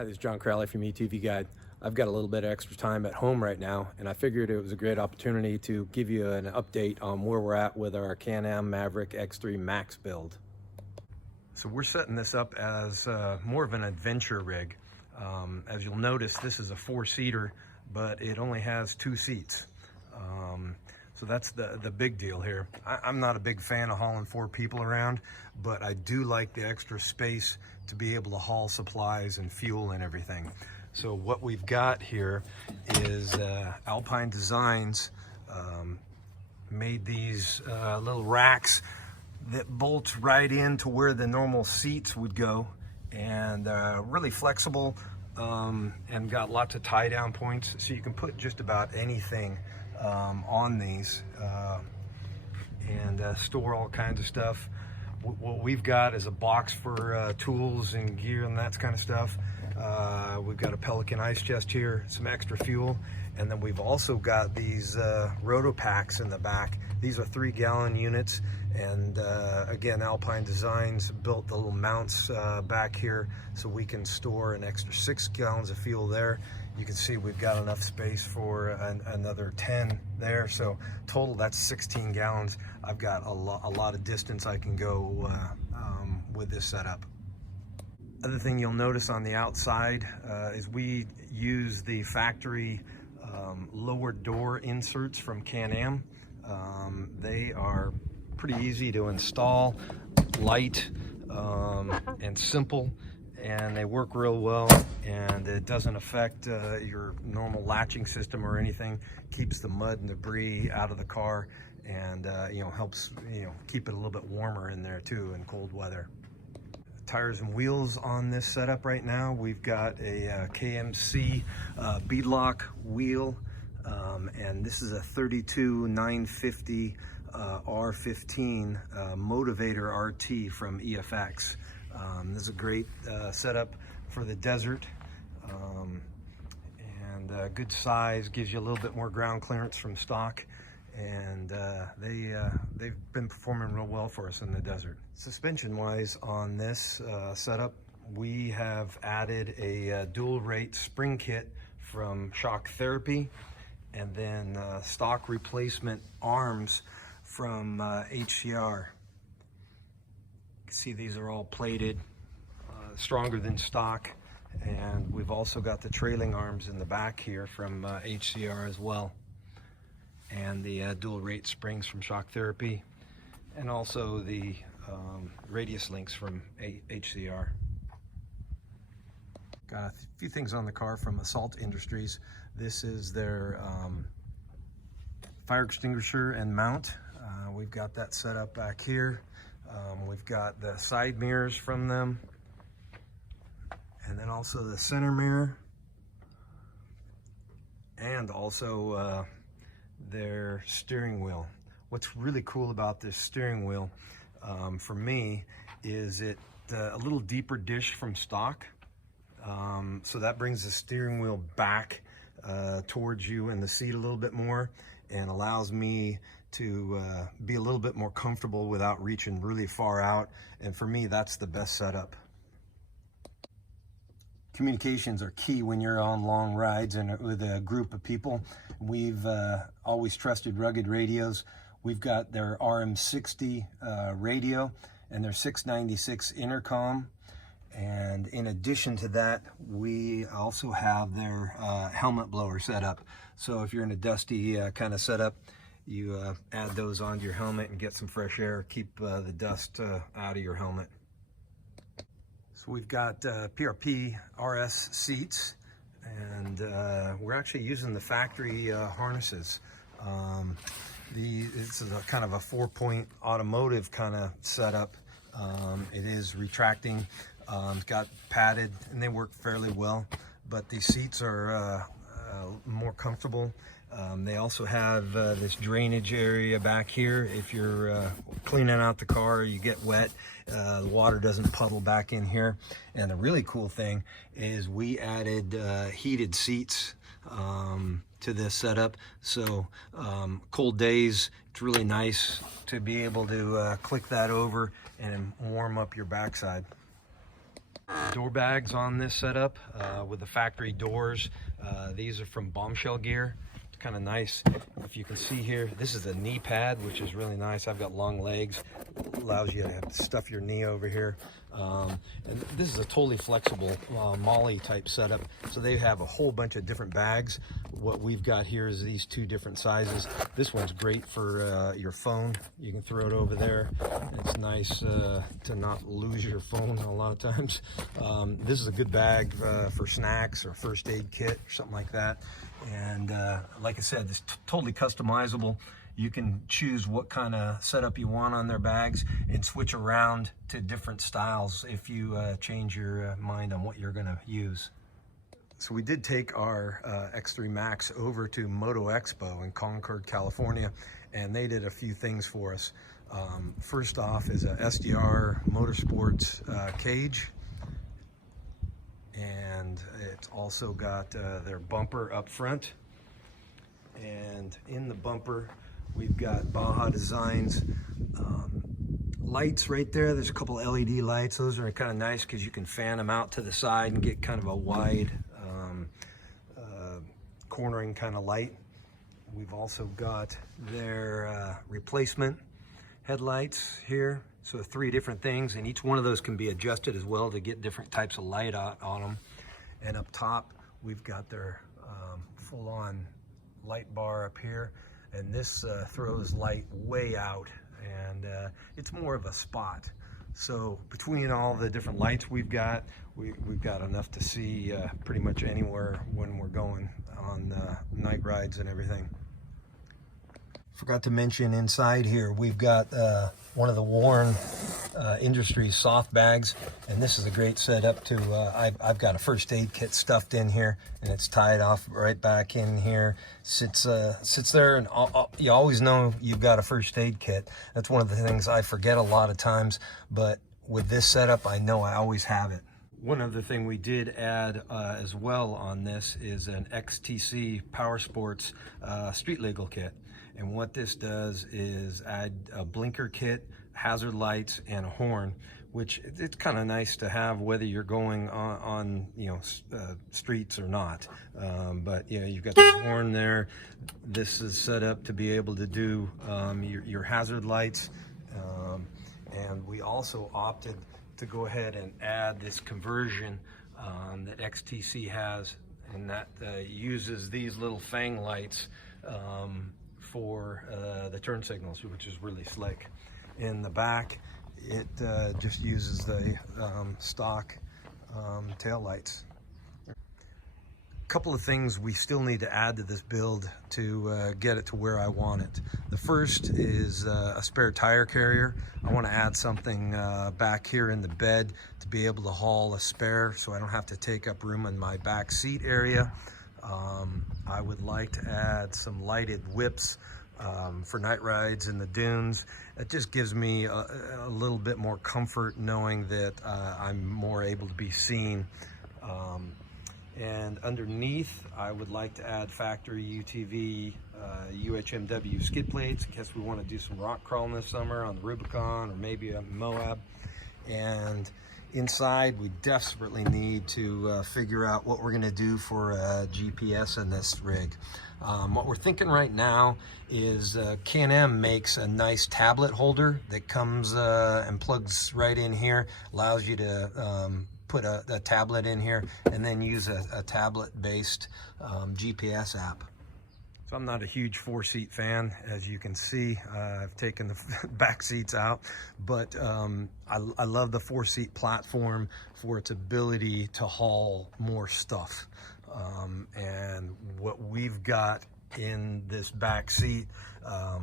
Hi, this is John Crowley from ETV Guide. I've got a little bit of extra time at home right now, and I figured it was a great opportunity to give you an update on where we're at with our Can-Am Maverick X3 Max build. So we're setting this up as more of an adventure rig. As you'll notice, this is a four-seater, but it only has two seats. So that's the big deal here. I'm not a big fan of hauling four people around, but I do like the extra space to be able to haul supplies and fuel and everything. So what we've got here is Alpine Designs made these little racks that bolt right into where the normal seats would go, and really flexible, and got lots of tie down points, so you can put just about anything on these and store all kinds of stuff. What we've got is a box for tools and gear and that kind of stuff. We've got a Pelican ice chest here, some extra fuel, and then we've also got these roto packs in the back. These are 3-gallon units, and again, Alpine Designs built the little mounts back here so we can store an extra 6 gallons of fuel there. You can see we've got enough space for another 10 there, so total that's 16 gallons. I've got a lot of distance I can go with this setup. Other thing you'll notice on the outside is we use the factory lower door inserts from Can-Am. They are pretty easy to install, light and simple, and they work real well, and it doesn't affect your normal latching system or anything. Keeps the mud and debris out of the car, and helps keep it a little bit warmer in there too in cold weather. Tires and wheels on this setup right now, we've got a KMC Beadlock wheel, and this is a 32/950 R15 MotoVator RT from EFX. This is a great setup for the desert, and good size, gives you a little bit more ground clearance from stock, and they've been performing real well for us in the desert. Suspension wise on this setup, we have added a dual rate spring kit from Shock Therapy, and then stock replacement arms from HCR. You can see these are all plated, stronger than stock, and we've also got the trailing arms in the back here from HCR as well, and the dual rate springs from Shock Therapy, and also the radius links from HCR. Got a few things on the car from Assault Industries. This is their fire extinguisher and mount. We've got that set up back here. We've got the side mirrors from them, and then also the center mirror, and also their steering wheel. What's really cool about this steering wheel for me is it a little deeper dish from stock, so that brings the steering wheel back towards you and the seat a little bit more, and allows me to be a little bit more comfortable without reaching really far out, and for me that's the best setup. Communications are key when you're on long rides and with a group of people. We've always trusted Rugged radios. We've got their RM60 radio and their 696 Intercom, and in addition to that, we also have their helmet blower set up. So if you're in a dusty kind of setup, you add those onto your helmet and get some fresh air, keep the dust out of your helmet. So we've got PRP RS seats, and we're actually using the factory harnesses. This is a kind of a 4-point automotive kind of setup. It is retracting, it's got padded, and they work fairly well, but these seats are more comfortable. They also have this drainage area back here. If you're cleaning out the car, you get wet, the water doesn't puddle back in here. And the really cool thing is we added heated seats to this setup. So cold days, it's really nice to be able to click that over and warm up your backside. Door bags on this setup with the factory doors. These are from Bombshell gear. It's kind of nice. If you can see here, this is a knee pad, which is really nice. I've got long legs. Allows you to stuff your knee over here. And this is a totally flexible molly type setup. So they have a whole bunch of different bags. What we've got here is these two different sizes. This one's great for your phone. You can throw it over there. It's nice to not lose your phone a lot of times. This is a good bag for snacks or first aid kit or something like that. And like I said, it's totally customizable. You can choose what kind of setup you want on their bags and switch around to different styles if you change your mind on what you're going to use. So we did take our X3 Max over to MotoExpo in Concord, California, and they did a few things for us. First off is a SDR Motorsports cage, and it's also got their bumper up front, and in the bumper we've got Baja Designs lights right there. There's a couple LED lights. Those are kind of nice because you can fan them out to the side and get kind of a wide cornering kind of light. We've also got their replacement headlights here. So 3 different things, and each one of those can be adjusted as well to get different types of light on them. And up top, we've got their full-on light bar up here. And this throws light way out, and it's more of a spot. So between all the different lights we've got enough to see pretty much anywhere when we're going on night rides and everything. Forgot to mention inside here we've got one of the Warren Industries soft bags, and this is a great setup to I've got a first aid kit stuffed in here, and it's tied off right back in here. Sits there, and you always know you've got a first aid kit. That's one of the things I forget a lot of times, but with this setup I know I always have it. One other thing we did add as well on this is an XTC Power Sports street legal kit. And what this does is add a blinker kit, hazard lights, and a horn, which it's kind of nice to have whether you're going on streets or not. But yeah, you've got the horn there. This is set up to be able to do your hazard lights. And we also opted to go ahead and add this conversion that XTC has, and that uses these little fang lights for the turn signals, which is really slick. In the back, it just uses the stock tail lights. A couple of things we still need to add to this build to get it to where I want it. The first is a spare tire carrier. I want to add something back here in the bed to be able to haul a spare so I don't have to take up room in my back seat area. I would like to add some lighted whips for night rides in the dunes. It just gives me a little bit more comfort knowing that I'm more able to be seen. And underneath, I would like to add factory UTV UHMW skid plates in case we want to do some rock crawling this summer on the Rubicon or maybe a Moab. And inside, we desperately need to figure out what we're going to do for GPS in this rig. What we're thinking right now is K&M makes a nice tablet holder that comes and plugs right in here, allows you to put a tablet in here and then use a tablet-based GPS app. So I'm not a huge 4-seat fan, as you can see. I've taken the back seats out, but I love the 4-seat platform for its ability to haul more stuff. And what we've got in this back seat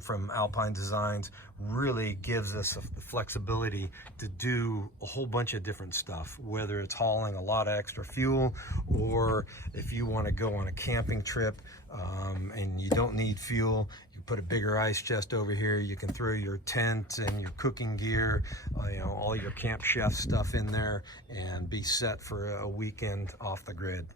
from Alpine Designs really gives us the flexibility to do a whole bunch of different stuff, whether it's hauling a lot of extra fuel, or if you want to go on a camping trip and you don't need fuel, you put a bigger ice chest over here, you can throw your tent and your cooking gear, all your Camp Chef stuff in there and be set for a weekend off the grid.